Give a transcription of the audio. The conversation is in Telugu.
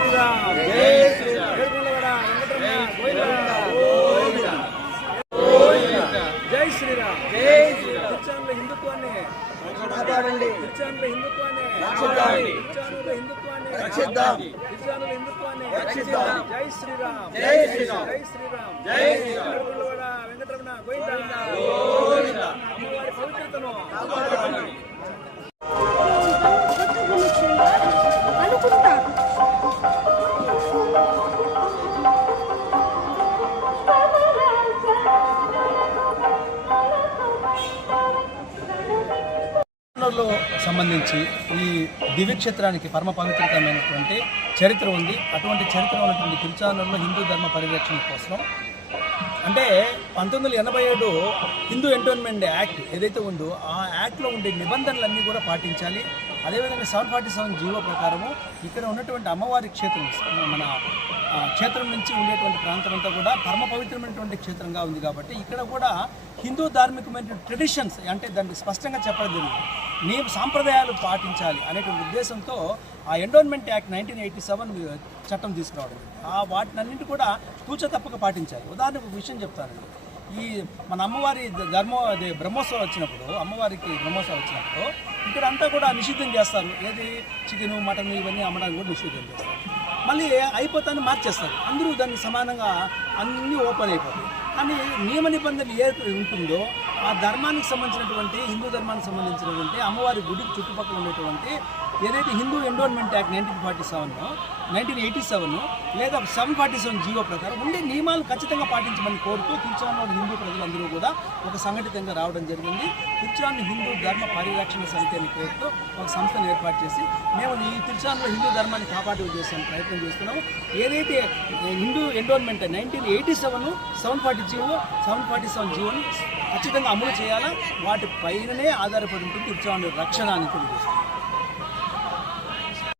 శ్రీరామ్ ఏడుకొండలవాడ జై శ్రీరామ్ తిరుచానూరులో హిందుత్వాన్ని కాపాడండి. తిరుచానూరులో హిందుత్వాన్ని తిరుచానూరులో హిందుత్వాన్ని తిరుచానూరులో హిందుత్వాన్ని జై శ్రీరామ్ జై శ్రీరామ్ జై శ్రీరామ్ జై శ్రీరామ్ ఏడుకొండలవాడ వెంకటరమణ గోవింద అమ్మవారి పవిత్రతను కాపాడండి. సంబంధించి ఈ దివ్యక్షేత్రానికి పరమ పవిత్రమైనటువంటి చరిత్ర ఉంది. అటువంటి చరిత్ర ఉన్నటువంటి తిరుచానూరులో హిందూ ధర్మ పరిరక్షణ కోసం అంటే 1987 హిందూ ఎంటోన్మెంట్ యాక్ట్ ఏదైతే ఉందో ఆ యాక్ట్లో ఉండే నిబంధనలన్నీ కూడా పాటించాలి. అదేవిధంగా 747 జీవో ప్రకారము ఇక్కడ ఉన్నటువంటి అమ్మవారి క్షేత్రం మన క్షేత్రం నుంచి ఉండేటువంటి ప్రాంతం అంతా కూడా పరమ పవిత్రమైనటువంటి క్షేత్రంగా ఉంది కాబట్టి ఇక్కడ కూడా హిందూ ధార్మికమైన ట్రెడిషన్స్ అంటే దాన్ని స్పష్టంగా చెప్పడం జరిగింది. సాంప్రదాయాలు పాటించాలి అనేటువంటి ఉద్దేశంతో ఆ ఎండోన్మెంట్ యాక్ట్ 1987 చట్టం తీసుకురావడం వాటినన్నింటి కూడా తూచ తప్పక పాటించాలి. ఉదాహరణకు ఒక విషయం చెప్తానండి. ఈ మన అమ్మవారి బ్రహ్మోత్సవం వచ్చినప్పుడు అమ్మవారికి బ్రహ్మోత్సవం వచ్చినప్పుడు ఇక్కడ అంతా కూడా నిషిద్ధం చేస్తారు. ఏది చికెను మటన్ ఇవన్నీ అమ్మడానికి కూడా నిషిద్ధం చేస్తారు. మళ్ళీ అయిపోతాన్ని మార్చేస్తారు. అందరూ దాన్ని సమానంగా అన్నీ ఓపెన్ అయిపోతాయి. కానీ నియమ నిబంధనలు ఏదైతే ఉంటుందో ఆ ధర్మానికి సంబంధించినటువంటి హిందూ ధర్మానికి సంబంధించినటువంటి అమ్మవారి గుడికి చుట్టుపక్కల ఉండేటువంటి ఏదైతే హిందూ ఎండోన్మెంట్ యాక్ట్ 1987 లేదా 747 జీవో ప్రకారం ఉండే నియమాలు ఖచ్చితంగా పాటించమని కోరుతూ తిరుచానూరు హిందూ ప్రజలందరూ కూడా ఒక సంఘటితంగా రావడం జరిగింది. తిరుచానూరు హిందూ ధర్మ పరిరక్షణ సమితి అనే పేరుతో ఒక సంస్థను ఏర్పాటు చేసి మేము ఈ తిరుచానూరులో హిందూ ధర్మాన్ని కాపాడే చేసే ప్రయత్నం చేస్తున్నాము. ఏదైతే హిందూ ఎండోన్మెంట్ 1987 747 జీవోని ఖచ్చితంగా అమలు చేయాలా, వాటి పైననే ఆధారపడి ఉంటుంది తిరుచానూరు రక్షణ అని తెలియజేస్తుంది.